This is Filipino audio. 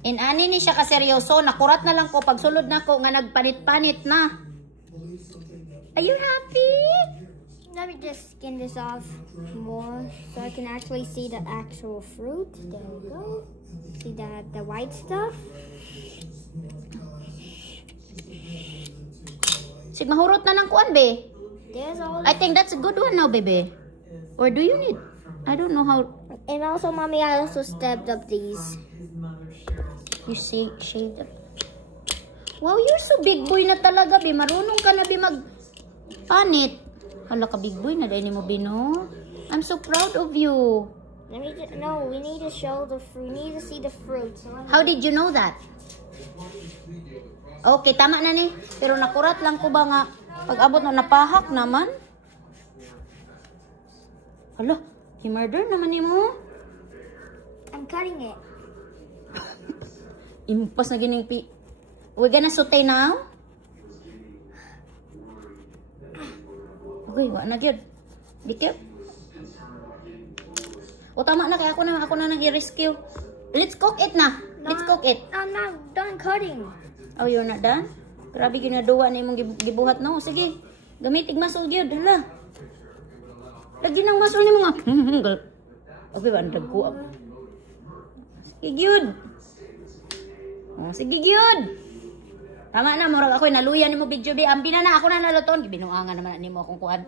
Inani ni siya kaseryoso, nakurat na lang ko pagsulod na ko nga nagpanit-panit na. Are you happy? Let me just skin this off more so I can actually see the actual fruit. There we go. See the white stuff? Sig mahurot na lang kuan be. There's all. I think that's a good one now, baby. Or do you need? I don't know how. And also, mommy, I also stepped up these. You shaved them. Wow, you're so big boy na talaga, be. Marunong ka na, be, mag-panit. Hala ka, big boy na dahil mo, be, no? I'm so proud of you. No, we need to show the fruit. We need to see the fruit. How did you know that? Okay, tama na ni. Pero nakurat lang ko ba nga, pag-abot na napahak naman. Hala, i-murder naman ni mo. I'm cutting it. Impas na gining pi. We're gonna saute now? Okay, wala na gyud. Dikit. O tama na kaya ako na nang i-rescue. Let's cook it na. Let's cook it. I'm not done cutting. Oh, you're not done? Grabe ginagawa na imong gibuhat no. Sige. Gamitig muscle gyud, hala. Lagi nang muscle ni mga. Okay, ba andag ko. Sige gyud. Oh, sige gyud. Tama na, murag ako naluyan nimo video bi. Ambi na ako na naluton. Gibinuangan naman nimo akong kuan.